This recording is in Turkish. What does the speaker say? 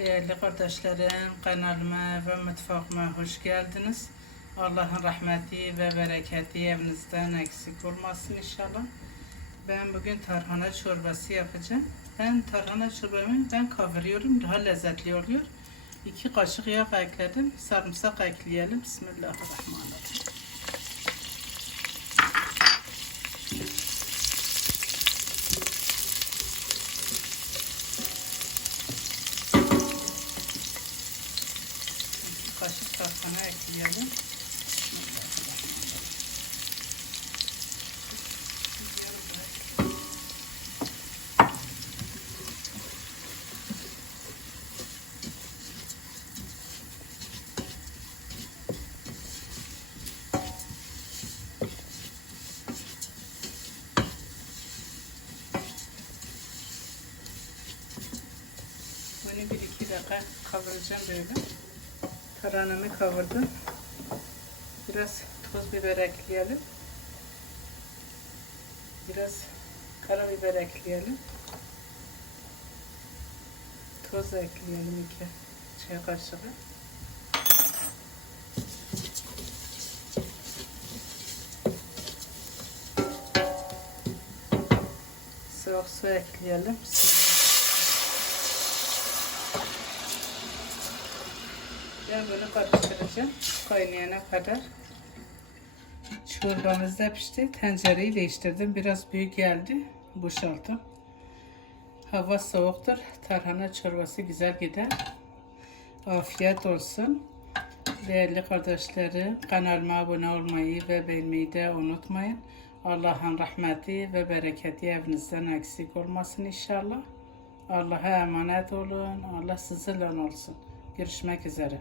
Değerli kardeşlerim, kanalıma ve mutfağıma hoş geldiniz. Allah'ın rahmeti ve bereketi evinizden eksik olmasın inşallah. Ben bugün tarhana çorbası yapacağım. Ben tarhana çorbamı ben kavuruyorum, daha lezzetli oluyor. İki kaşık yağ ekledim, sarımsak ekleyelim. Bismillahirrahmanirrahim. İki kaşık Bunu bir iki dakika kavuracağım böyle. Tarhanamı kavurdum. Biraz toz biber ekleyelim. Biraz karabiber ekleyelim. Toz ekleyelim iki çay kaşığı. Soğuk su ekleyelim. Ben bunu karıştıracağım kaynayana kadar. Çorbamız da pişti. Tencereyi değiştirdim. Biraz büyük geldi. Boşalttım. Hava soğuktur. Tarhana çorbası güzel gider. Afiyet olsun. Değerli kardeşlerim kanalıma abone olmayı ve beğenmeyi de unutmayın. Allah'ın rahmeti ve bereketi evinizden eksik olmasın inşallah. Allah'a emanet olun. Allah sizinle olsun. Görüşmek üzere.